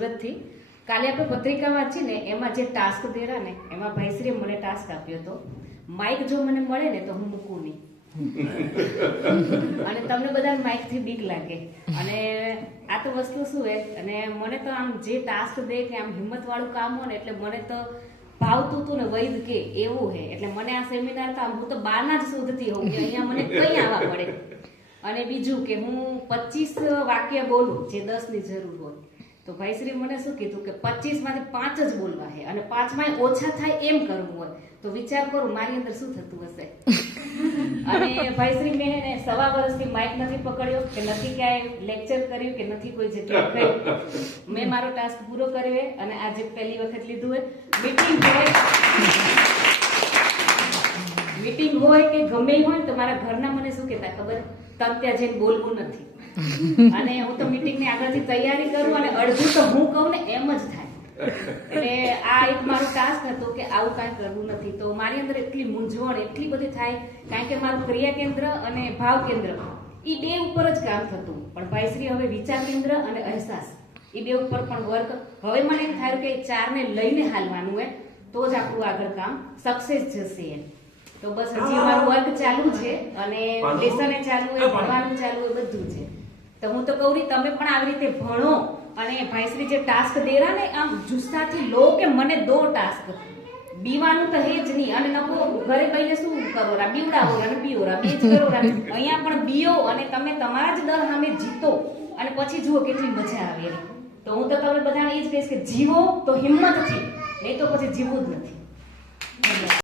સુરતથી. કાલે આપણે પત્રિકા વાંચી ને એમાં જે ટાસ્ક દેરા ને એમાં ભાઈશ્રીએ મને ટાસ્ક આપ્યો હતો, માઇક જો મને મળે ને તો હું મૂકું નહીં. અને તમને બધા માઇક થી બીક લાગે, અને આ તો વસ્તુ શું હે, અને મને તો આમ જે ટાસ્ક દે કે આમ હિંમત વાળું કામ હોય ને એટલે મને તો ભાવતું હતું ને વૈદ કે એવું હે. એટલે મને આ સેમિનાર તો હું તો બહારના જ શોધતી હોઉં કે અહીંયા મને કઈ આવવા પડે. અને બીજું કે હું 25 વાક્ય બોલું જે 10 ની જરૂર હોય, તો ભાઈશ્રી મને શું કીધું કે 25 માંથી 5 જ બોલવા હે, અને 5 માં ઓછા થાય એમ કરવું હોય. તો વિચાર કરું મારી અંદર શું થતું હશે. અને ભાઈશ્રી મેં ને 1.5 વર્ષથી માઇક નથી પકડ્યો કે નથી ક્યાંય લેક્ચર કર્યું કે નથી કોઈ જગ્યાએ ગયું. મેં મારો ટાસ્ક પૂરો કર્યો અને આજે પહેલી વખત લીધું હોય. મીટિંગ હોય કે ગમે હોય તો મારા ઘરના મને શું કહેતા ખબર, તમ ત્યાં જઈને બોલવું નથી. અને હું તો મીટિંગની આગળથી તૈયારી કરું અને અડધું તો હું કહું ને એમ જ થાય. એટલે આ એક મારો ટાસ્ક હતો કે આવું કાંઈ કરવું નથી. તો મારી અંદર એટલી મૂંઝવણ એટલી બધી થાય, કારણ કે મારું ક્રિયા કેન્દ્ર અને ભાવ કેન્દ્ર એ બે ઉપર જ કામ થતું. પણ ભાઈશ્રી હવે વિચાર કેન્દ્ર અને અહેસાસ એ બે ઉપર પણ વર્ક. હવે મને એમ થાય કે 4 ને લઈને હાલવાનું હોય તો જ આપણું આગળ કામ સક્સેસ જશે એમ. તો બસ હજી મારું વર્ક ચાલુ છે અને લેસન ચાલુ હોય, ભણવાનું ચાલુ હોય, બધું છે. તો હું તો કહું તમે પણ આવી રીતે ભણો અને ભાઈશ્રી જે ટાસ્ક દેરા ને આમ જુસ્સાથી લો કે મને દો ટાસ્ક. બીવાનું તો હે જ નહીં, અને નકો ઘરે બેહીને શું કરો રા, બીવડાવો અને પીઓરા બે જ કરો રા. અહીંયા પણ બીઓ અને તમે તમારા જ દર સામે જીતો અને પછી જુઓ કેટલી મજા આવે એમ. તો હું તો તમને બધાને એ જ કહીશ કે જીવો તો હિંમતથી, નહીં તો પછી જીવવું જ નથી.